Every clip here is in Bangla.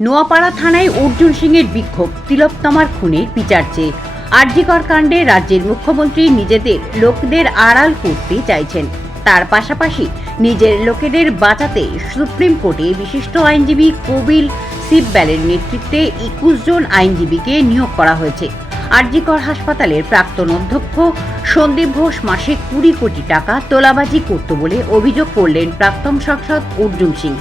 নোয়াপাড়া থানায় অর্জুন সিংয়ের বিক্ষোভ। তিলোত্তমার খুনের বিচার চেয়ে। আরজিকর কাণ্ডে রাজ্যের মুখ্যমন্ত্রী নিজেদের লোকদের আড়াল করতে চাইছেন। তার পাশাপাশি নিজের লোকেদের বাঁচাতে সুপ্রিম কোর্টে বিশিষ্ট আইনজীবী কবিল সিব্যালের নেতৃত্বে একুশ জন আইনজীবীকে নিয়োগ করা হয়েছে। আরজিকর হাসপাতালের প্রাক্তন অধ্যক্ষ সন্দীপ ঘোষ মাসে কুড়ি কোটি টাকা তোলাবাজি করত বলে অভিযোগ করলেন প্রাক্তন সাংসদ অর্জুন সিং।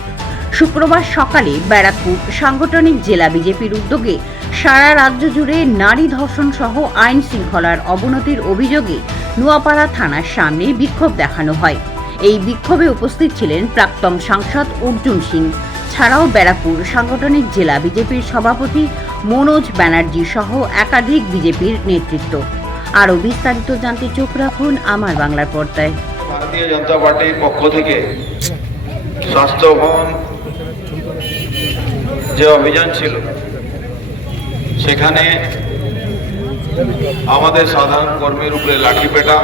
শুক্রবার সকালে ব্যারাকপুর সাংগঠনিক জেলা বিজেপির উদ্যোগে সারা রাজ্য জুড়ে নারী ধর্ষণ সহ আইন শৃঙ্খলার অবনতির অভিযোগে নোয়াপাড়া থানার সামনে বিক্ষোভ দেখানো হয়। এই বিক্ষোভে উপস্থিত ছিলেন প্রাক্তন সাংসদ অর্জুন সিং। ছাড়াও ব্যারাকপুর সাংগঠনিক জেলা বিজেপির সভাপতি মনোজ ব্যানার্জি সহ একাধিক বিজেপির নেতৃত্ব। আরও বিস্তারিত জানতে চোখ রাখুন আমার বাংলার পর্দায়। ভারতীয় জনতা পার্টির পক্ষ থেকে স্বাস্থ্য ভবন যে অভিযান ছিল, সেখানে আমাদের সাধারণ কর্মীর উপরে লাঠি পেটা,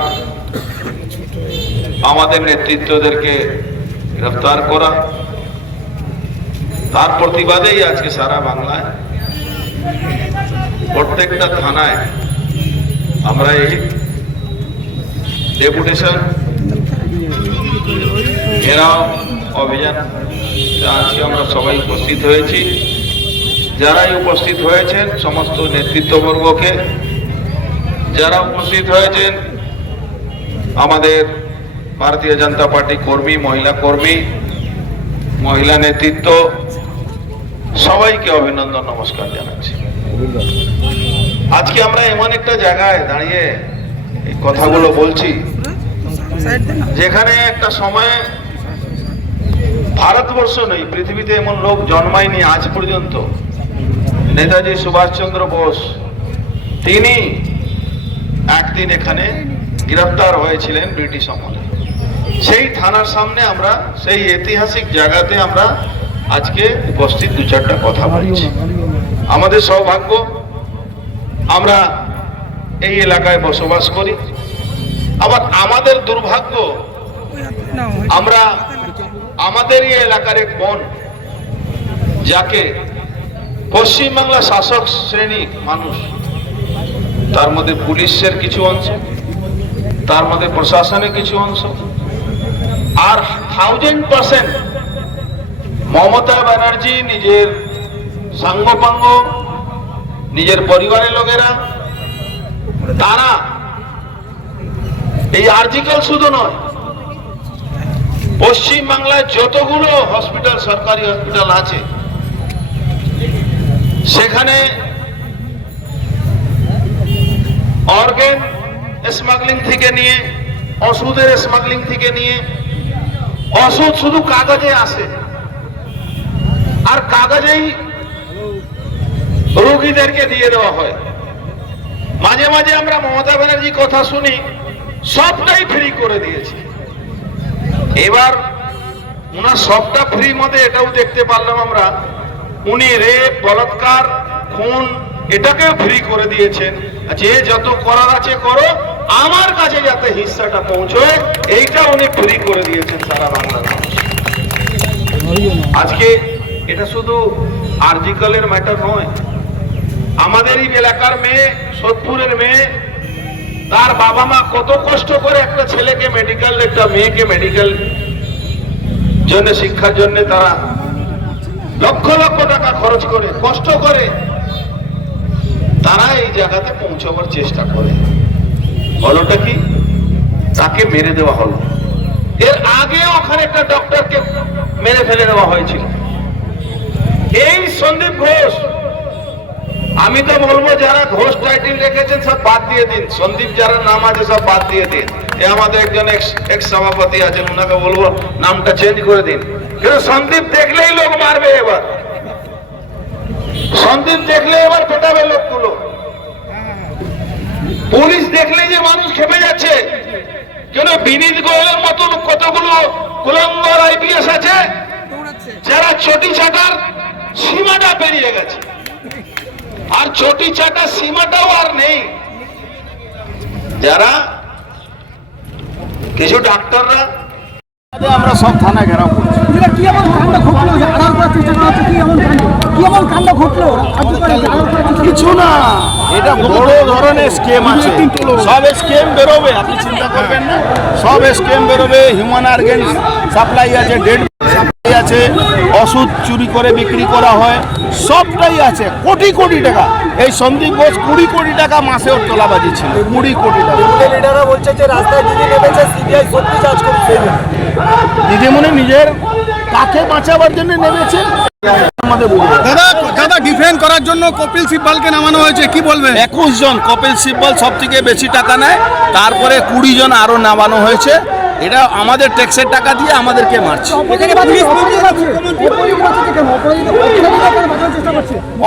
আমাদের নেতৃত্বদেরকে গ্রেফতার করা, তার প্রতিবাদেই আজকে সারা বাংলায় প্রত্যেকটা থানায় আমরা এই ডেপুটেশন, ঘেরাও অভিযান আজকে আমরা সবাই উপস্থিত হয়েছি। যারাই উপস্থিত হয়েছেন, সমস্ত নেতৃত্ববর্গকে, যারা উপস্থিত হয়েছেন, আমাদের ভারতীয় জনতা পার্টি কর্মী, মহিলা কর্মী, মহিলা নেতৃত্ব, সবাইকে অভিনন্দন, নমস্কার জানাচ্ছি। আজকে আমরা এমন একটা জায়গায় দাঁড়িয়ে এই কথাগুলো বলছি, যেখানে একটা সময়ে ভারতবর্ষ নেই পৃথিবীতে এমন লোক জন্মায়নি আজ পর্যন্ত। নেতাজি সুভাষচন্দ্র বোস, তিনি একদিন এখানে গ্রেফতার হয়েছিলেন ব্রিটিশ আমলে। সেই থানার সামনে আমরা, সেই ঐতিহাসিক জায়গাতে আমরা আজকে উপস্থিত দু চারটা কথা বলছি। আমাদের সৌভাগ্য, আমরা এই এলাকায় বসবাস করি। আবার আমাদের দুর্ভাগ্য, আমরা আমাদেরই এলাকার এক বোন, যাকে পশ্চিমবাংলা শাসক শ্রেণি মানুষ। তার মধ্যে পুলিশের কিছু অংশ, তার মধ্যে প্রশাসনের কিছু অংশ। আর থাউজেন্ড পার্সেন্ট মমতা ব্যানার্জি নিজের সাঙ্গপাঙ্গ, নিজের পরিবারের লোকেরা, তারা এই আর্জিকাল শুধু নয় পশ্চিম বাংলায় যতগুলো হসপিটাল সরকারি হসপিটাল আছে, সেখানে অর্গেন স্মাগলিং থেকে নিয়ে, ওষুধের স্মাগলিং থেকে নিয়ে, ওষুধ শুধু কাগজে আসে। আর কাগজেই রোগীদেরকে দিয়ে দেওয়া হয়। মাঝে মাঝে আমরা মমতা ব্যানার্জি কথা শুনি, সবটাই ফ্রি করে দিয়েছে। এবার ওনার সবটা ফ্রি মধ্যে এটাও দেখতে পারলাম আমরা। উনি রেপ, বলাৎকার, খুন, এটাকেও ফ্রি করে দিয়েছেন। যে যত করার আছে করো, আমার কাছে যাতে হিস্সাটা পৌঁছয়, এইটা উনি ফ্রি করে দিয়েছেন সারা মানুষ আজকে এটা শুধু আর্জিকালের ম্যাটার নয়, আমাদেরই এলাকার মেয়ে, সোদপুরের মেয়ে তার বাবা মা কত কষ্ট করে একটা ছেলেকে মেডিকেল একটা মেয়েকে মেডিকেল জন্য, শিক্ষার জন্য তারা লক্ষ লক্ষ টাকা খরচ করে, কষ্ট করে। তারা এই জায়গাতে পৌঁছাবার চেষ্টা করে। হলোটা কি? তাকে মেরে দেওয়া হলো। এর আগে ওখানে একটা ডক্টরকে মেরে ফেলে দেওয়া হয়েছিল। এই সন্দীপ ঘোষ আমি তো বলব যারা ঘোষ টাইটেল রেখেছেন সব বাদ দিয়ে দিন। সন্দীপ যারা নাম আছে সব বাদ দিয়ে দিন। এ আমাদের একজন এক্স সভাপতি আছেন ওনাকে বলব নামটা চেঞ্জ করে দিন। কিন্তু সন্দীপ দেখলেই লোক মারবে এবার। সন্দীপ দেখলে এবার পেটাবে লোকগুলো। পুলিশ দেখলে যে মানুষ খেপে যাচ্ছে। কেন বিনীত গোয়েলের মতন কতগুলো কুলম্বর আইপিএস আছে? যারা চটি চাটার সীমাটা পেরিয়ে গেছে। আর চটি চাটা সীমাটাও আর নেই। যারা কিছু ডাক্তাররা আমরা সব থানা ঘেরাও করছি। কি এমন কাণ্ড ঘটলো আড়াল করার চেষ্টা করা হচ্ছে কি এমন কাণ্ড? কি এমন এমন কাণ্ড ঘটলো? রাজ্যপাল আরও করে কিছু কিছু না। এটা বড় ধরনের স্কেম আছে। সব স্কেম বেরোবে আপনি চিন্তা করবেন না। সব স্কেম বেরোবে হিউম্যান অর্গান সাপ্লাই আছে ডেড আছে ওষুধ চুরি করে বিক্রি করা হয় সবটাই আছে কোটি কোটি টাকা। এই সন্দীপ ঘোষ কুড়ি কোটি টাকা মাসে ওর তোলাবাজি ছিল কুড়ি কোটি টাকা। লিডাররা বলছে যে রাস্তায় দিদি নেমেছে সিবিআই সত্যি চার্জ করছে। দিদিমণি নিজের কাকে বাঁচাবার জন্য নেমেছে? আমাদের দাদা দাদা ডিফেন্ড করার জন্য কপিল সিব্বালকে নামানো হয়েছে কি বলবেন? একুশ জন কপিল সিব্বল সব থেকে বেশি টাকা নেয় তারপরে কুড়ি জন আরও নামানো হয়েছে। এটা আমাদের ট্যাক্সের টাকা দিয়ে আমাদেরকে মারছে।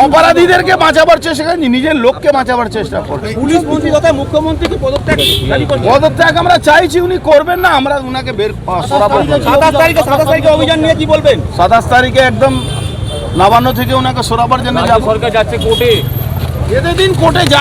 অপরাধীদেরকে বাঁচাবার চেষ্টা করেনি নিজের লোককে বাঁচাবার চেষ্টা করছে। পুলিশ মন্ত্রী তথা মুখ্যমন্ত্রীকে পদত্যাগ পদত্যাগ আমরা চাইছি উনি করবেন না আমরা উনাকে বের সাতাশ তারিখে সাতাশ তারিখে অভিযান নিয়ে কি বলবেন? সাতাশ তারিখে একদম নবান্ন থেকে ওনাকে সরাবার জন্য যাব। সরকার যাচ্ছে কোর্টে। এদের দিন কোর্টে যা